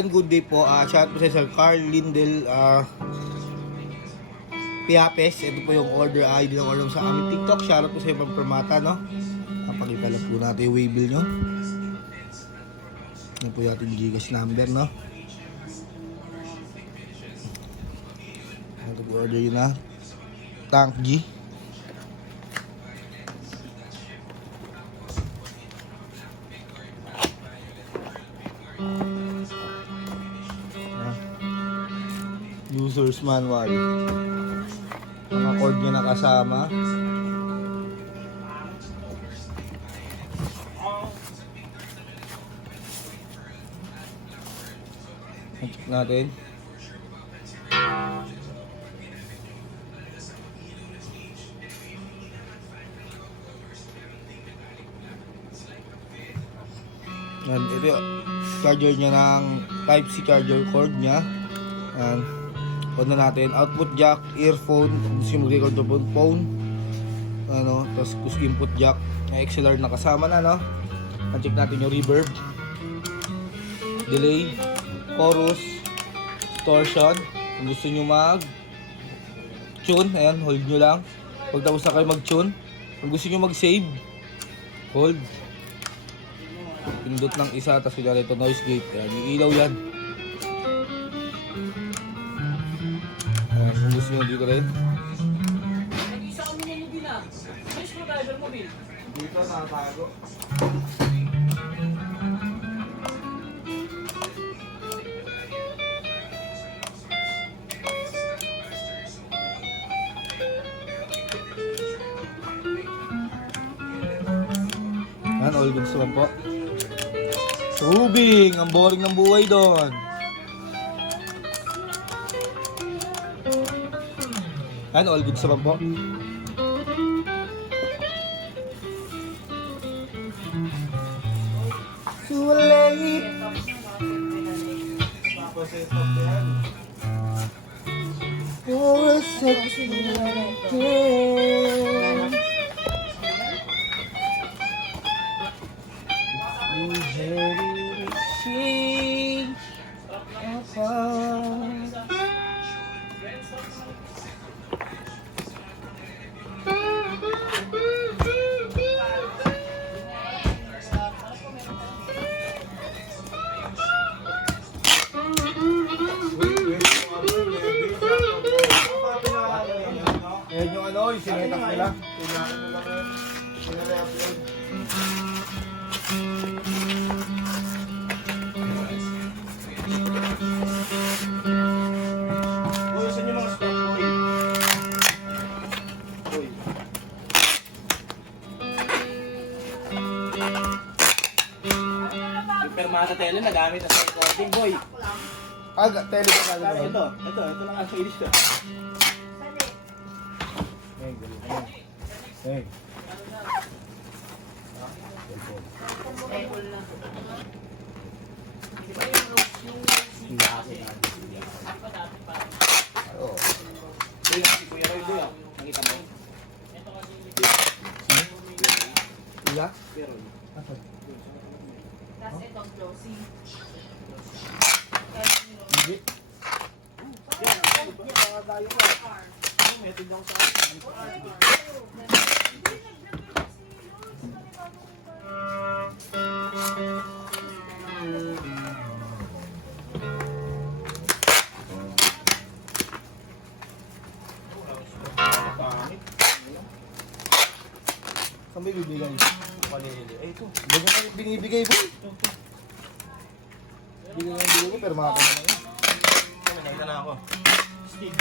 Good day po, shout po sa Sir Carl Lindel Piapes. Ito po yung order ID ng order sa aming TikTok. Shout out po sa ibang permata, no? Pakita lang po natin yung waybill nyo. Yan po yung ating Gcash number, no? Ito po order yun, na Tank G. User's manual. Mga cord niya nakasama. Check natin. Yan, ito yung charger niya ng Type-C charger cord niya. Yan. On na natin, output jack, earphone, gusto yung mag-record to phone, ano, tapos gusto input jack, XLR na kasama na, no? Check natin yung reverb, delay, chorus, distortion. Kung gusto nyo mag-tune, ayan, hold nyo lang. Pag tapos na kayo mag-tune, kung gusto nyo mag-save, hold. Pindot ng isa, tapos kaya ito noise gate, ayan, yung ilaw yan. Kung gusto nyo dito rin. Nag-isa kami ng mobile na. May screwdriver mobile. Dito nakatago. Yan, all goods naman po. Tubing! Ang boring ng buhay doon. Yan, all goods naman po. Too late. For a second again. You heard it sing apart. Yan yung ano, yung sinetak nila. Sinare-upload. Uy, saan yung mga stock, boy? Uy. Yung permata tele na gamit na sa recording, boy. Tele ba ka naman? Ito lang ang Swedish ko. Hey. Oh. Ito yung si Kuya Roy, boy. Nakita mo? Iya? Kuya Roy. Asan? Tapos itong closing. Hindi. May tignan ko sa akin. Saan ba ibibigay? Malili. Eh, ito. Ganyan ka binibigay mo. Hindi ko nang binigay ko, pero makakita na yun. Nakita na ako. Steve.